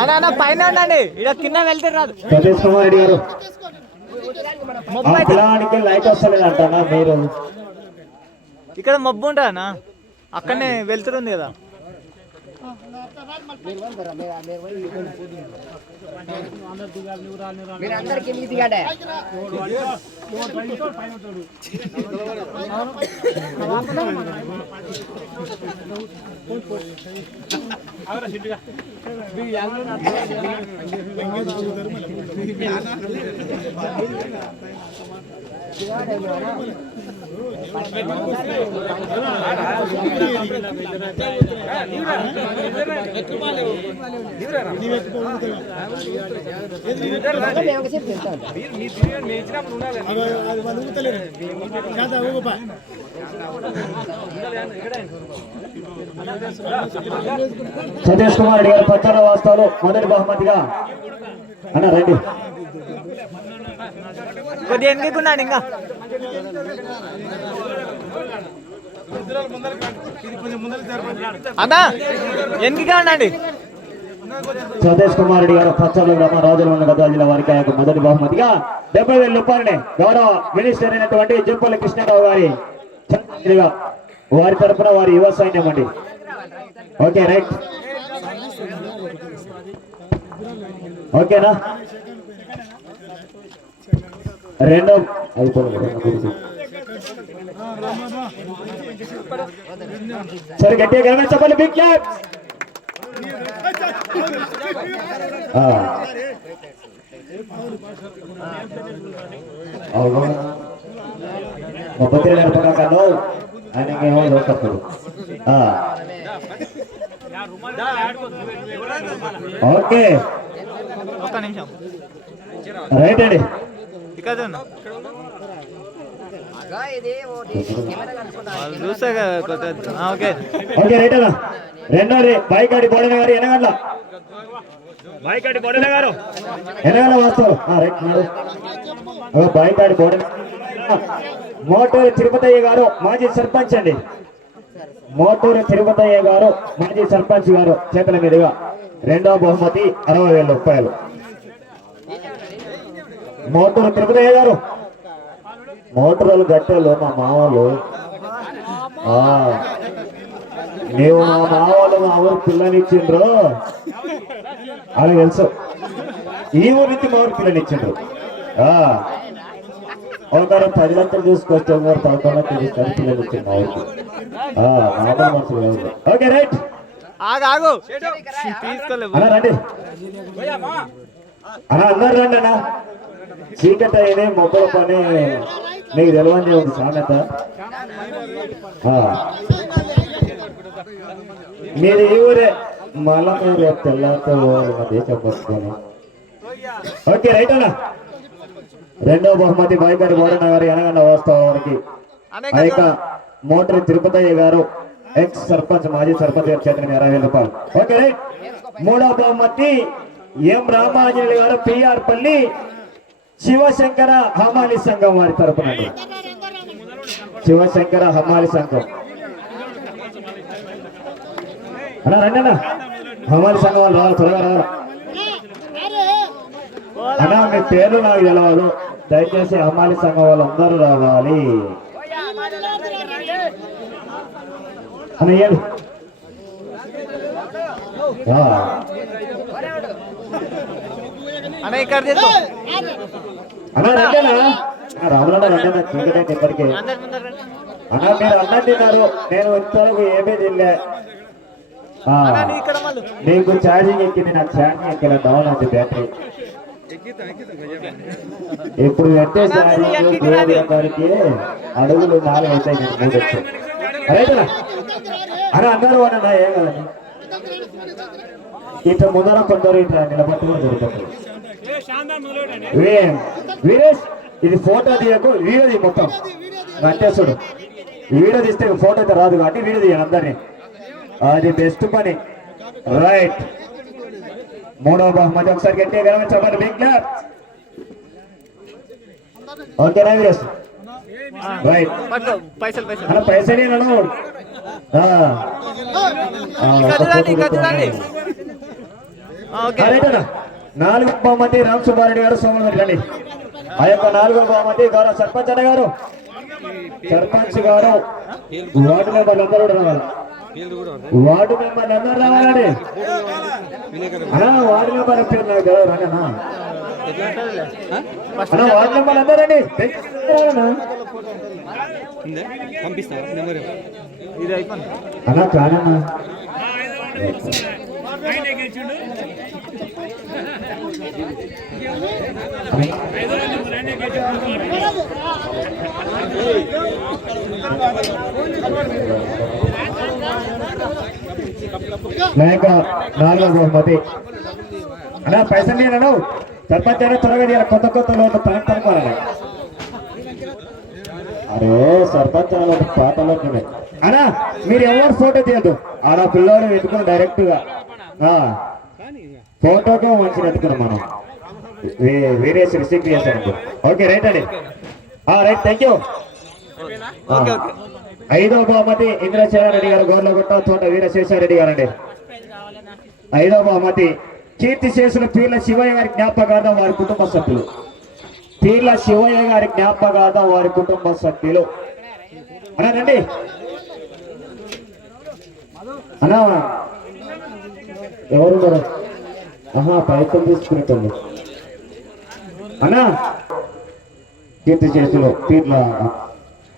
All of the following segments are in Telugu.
అన్న పైన ఉండండి. ఇక్కడ కింద వెళ్తే రాదు. సతీష్ కుమార్ రెడ్డి గారు. ఆ మబ్బు అయితే పిల్లవాడికి లైట్ వస్తలేదు అంటానా మీరు? ఇక్కడ మబ్బు ఉంటుంది అన్న అక్కడనే వెళ్తుంది కదా. మీరందరికి కిందికి దిగండి మేము ఒక సేపు తింటాం. సతీష్ కుమార్ రెడ్డి గారు ప్రచార వాస్తవాలు మొదటి బహుమతిగా. అన్న రండి. కొద్దిగా ఎందుకున్నాను ఇంకా? అన్నా ఎన్నిగా ఉండండి సతీష్ కుమార్ రెడ్డి గారు పచ్చాల గ్రామ ఉన్న గద్వాల జిల్లా వారికి ఆ యొక్క మొదటి బహుమతిగా డెబ్బై వేల రూపాయలని గౌరవ మినిస్టర్ అయినటువంటి జంపల్లి కృష్ణారావు గారి వారి తరపున వారి యువ సైన్యం అండి. Okay right. ఓకేనా? రెండో. సరే గట్టిగా గమనించి చెప్పండి బిగ్ క్లాప్ ముప్పై నేర్పకాను ఆయనకేమో దొరకప్పుడు ఓకే. ఒక్క నిమిషం. రైట్ అండి. వాళ్ళు కదా ఓకే. ఓకే రైట్ బోడన గారు ఎనగండ్ల. బోడన గారు. ఎనగండ్ల రైట్ బోడన మోటూరు తిరుపతయ్య గారు మాజీ సర్పంచ్ అండి. మోటూరు తిరుపతయ్య గారు మాజీ సర్పంచ్ గారు చేతుల మీదుగా. రెండో బహుమతి అరవై వేల రూపాయలు. మోటూరు తిరుపతయ్య గారు. మోటరోలు గట్టెలు మా మామలు. ఆ. నీవు మా మామూలు మా ఊరు పిల్లనిచ్చిండ్రు. అని తెలుసు. ఈ ఊరి నుంచి మా ఊరు పిల్లనిచ్చిండ్రు. ఆ. ఒకరు పది లక్షలు తీసుకొస్తే ఒకరు పదకొండు లక్షలు తీసుకొని పిల్లనిచ్చిండు మా ఊరికి. మామూలు మనుషులు. Okay right. ఆగు రండి. అన్న అందరు రండి అన్న చీకటి అయినా మొక్కల పని నీకు తెలవని ఉంది సామెత. మీరు ఈ ఊరే మళ్ళా మీరు రేపు తెల్లారితో మా దేశం పట్టుకొని. ఓకే రైట్ అన్న. రెండో బహుమతి బాయికాడి బోరన్న గారు ఎనగండ వాస్తవానికి. ఆ యొక్క మోటరి తిరుపతయ్య గారు ఎక్స్ సర్పంచ్ మాజీ సర్పంచ్ గారి చేతుల ఇరవై వేల రూపాయలు. Okay right. మూడో బహుమతి ఎం రామాంజలి గారు పిఆర్ పల్లి శివశంకర హమాలి సంఘం వారి తరపున శివశంకర హమాలి సంఘం. అన్నా రండి హమాలి సంఘం వాళ్ళు రావాలి త్వరగా రావాలి అన్నా మీ పేర్లు నాకు తెలవదు. దయచేసి హమాలి సంఘం వాళ్ళు అందరూ రావాలి. అన్న అన్న ఇక్కడ తీసుకో అన్న రండేనా రాములన్న రండేనా చీకటైతే ఇప్పటికే. అందరి ముందర రండి. అన్న మీరు అన్నం తిన్నారు. నేను ఏమీ తినలే. నీకు ఛార్జింగ్ ఎక్కింది నాకు ఛార్జింగ్ ఎక్కిన డౌన్ ఉంది బ్యాటరీ ఇప్పుడు పెట్టే ఛార్జింగ్ గారికి అడుగులు నాలుగు అవుతాయి నేను మూడు వచ్చాయి రైతులా అన్న. ఏం కదండి ఇట్లా ముందర కొందరు ఇట్లా నిలబట్టి కూడా దొరుకుతుంది వీ- వీరేష్ ఇది ఫోటో తీయకు వీడియో తీ మొత్తం. చూడు వీడియో తీస్తే ఫోటో అయితే రాదు కాబట్టి వీడియో తీయాలి అందరినీ. అది బెస్ట్ పని. రైట్ మూడవ బహుమతి ఒకసారి గట్టిగా గమనించబడి బిగ్ క్లాప్ వీరేష్. రైట్ పైసలు పైసలు అన్న పైసలు ఓకే. నాలుగు బహుమతి రామ్ సుబ్బారెడ్డి గారు సోమవారి రండి ఆ యొక్క నాలుగో బహుమతి గౌరవ సర్పంచ్ అన్న గారు. సర్పంచ్ గారు వార్డు మెంబర్లు అందరూ కూడా రావాలి. వార్డు మెంబర్లు అందరూ రావాలండి. వార్డు మెంబర్ పేరు నాకు తెలియదు, రండి వార్డు మెంబర్లు అందరూ రండి. పంపిస్తా నెంబర్ ఇది అన్నా. కానన్నా నాయక నాలుగో బహుమతి అన్నా పైసలు నేను సర్పంచ్ అయినా త్వరగా నేను కొత్త కొత్త లోటు ప్యాంట్ కనుక్కోవాలి అరే సర్పంచ్ అన్న పాటలో అన్నా మీరు ఎవరు ఫోటో తీయద్దు. ఆడ పిల్లోడు పెట్టుకుని డైరెక్ట్గా. ఫోటోకే మంచిగా ఎత్తుకున్నాం మనం. వే- వేరే రిసీవ్ చేశాను ఓకే రైట్ అండి. Right thank you. ఐదో బహుమతి ఇంద్రశేఖరరెడ్డి గారు గోర్లగుట్ట తోట వీరశేషారెడ్డి గారు అండి ఐదో బహుమతి కీర్తి శేషులు పీర్ల శివయ్య గారి జ్ఞాపకార్థం వారి కుటుంబ సభ్యులు. పీర్ల శివయ్య గారి జ్ఞాపకార్థం వారి కుటుంబ సభ్యులు. అన్నా రండి. అన్నా. ఎవరున్నారు ఆహా ప్రయత్నం తీసుకునేటండి అన్నా కీర్తి శేషులు పీర్ల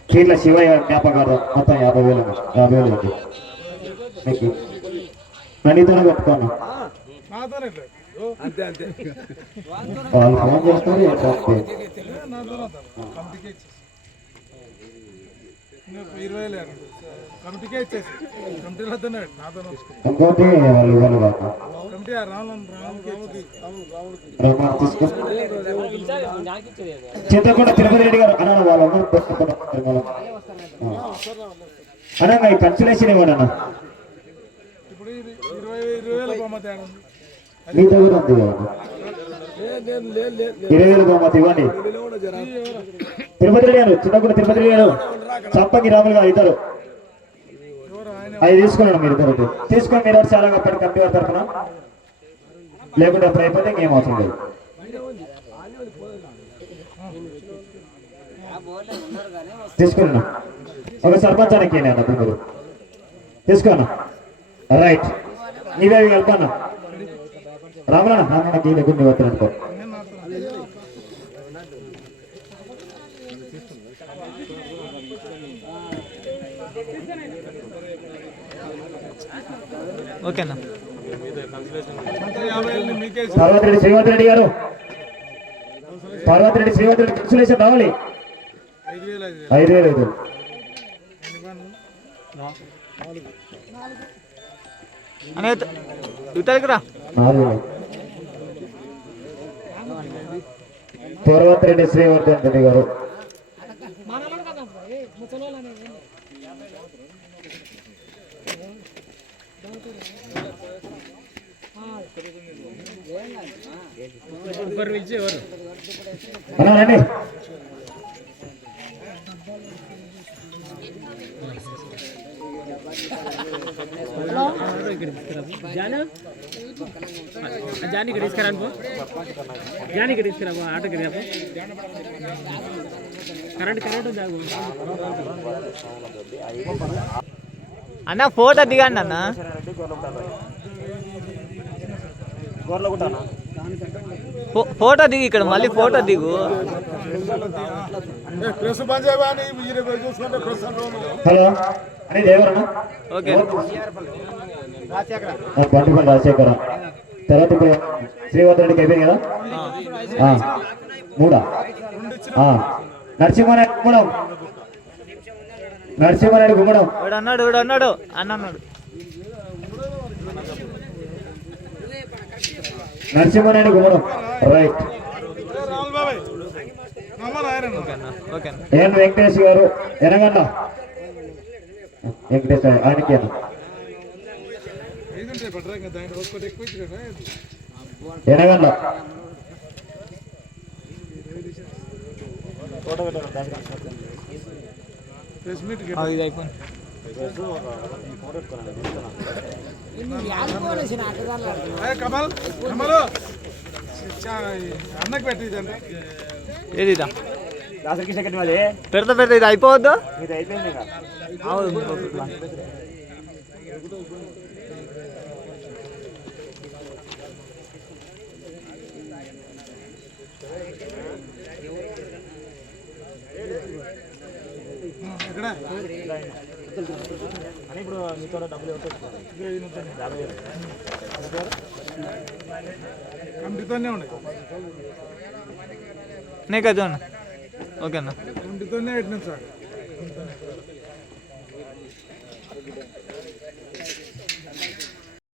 పీర్ల శివయ్య జ్ఞాపకార్థం మొత్తం యాభై వేలు యాభై వేలు అండి మీకు? నన్నితోనే అంతే అంతే. వాళ్ళు ఫోన్ చేస్తారు ఇంకోటి వాళ్ళు ఇవ్వాలి కాక. చింతకుండా తిరుపతి రెడ్డి గారు అన్న వాళ్ళందరూ. అన్న ఈ కన్సలేషన్ ఇవ్వండి మీ దగ్గర ఉంది కదా? ఇరవై వేలు బహుమతి ఇవ్వండి. తిరుపతి రెడ్డి గారు చిన్నప్పుడు తిరుపతి రెడ్డి గారు చంపకి రాములు గారు ఇద్దరు. అది తీసుకున్నాడు మీరు ఇద్దరు. తీసుకొని మీరు ఎవరు చాలా కమిటీ వారి తరఫున. లేకుంటే అప్పుడు అయిపోతే ఇంకేం అవసరం లేదు తీసుకున్నా ఒక సర్పంచానికి అన్న మీరు తీసుకున్నా రైట్ నీవే వెళ్తాను రామరాణ రామరాణకి లేకుండా నీ వస్తాను అనుకో ఓకేనా యాభై వేలు మీకే ఇచ్చి పార్వతిరెడ్డి శ్రీవంత్ రెడ్డి గారు. పార్వతిరెడ్డి శ్రీవంత్ రెడ్డి కన్సులేషన్ రావాలి. ఐదు వేలు ఐదు పార్వతిరెడ్డి శ్రీవర్ధన్ రెడ్డి గారు. జాని? ఇక్కడ తీసుకురాను జాని ఇక్కడ తీసుకురాబో ఆటోకి రేపు కరెంట్ కరెంట్ జాగు అన్న ఫోటో దిగండి అన్న. ఫోటో దిగు ఇక్కడ మళ్ళీ ఫోటో దిగు. హలో. అని ఓకే. రాజశేఖర. తర్వాత ఇప్పుడు శ్రీవర్ధన్ రెడ్డికి అయిపోయింది కదా? మూడా? నరసింహారాయణ గుమ్మడం. నరసింహారాయణ గుమ్మడం. వీడు అన్నాడు వీడు అన్నాడు అన్న అన్నాడు. నరసింహారాయణ గుమ్మడం. రైట్ ఏం వెంకటేష్ గారు? ఎనగండ? వెంకటేష్ గారు, ఆయనకి అన్న. ఎనగండ? ప్రెస్ మీట్ ఇది అయిపోయింది. కమల్ కమలు. అన్నకి ఏది రాసకృష్ణ కట్టి మాది. పెడతా పెడతా ఇది అయిపోవద్దు? ఇది అయిపోయింది అని ఇప్పుడు మీతో డబ్బులు కమిటీతోనే ఉండే. నీకు అది ఓకేనా కమిటీతోనే పెట్టినాం సార్.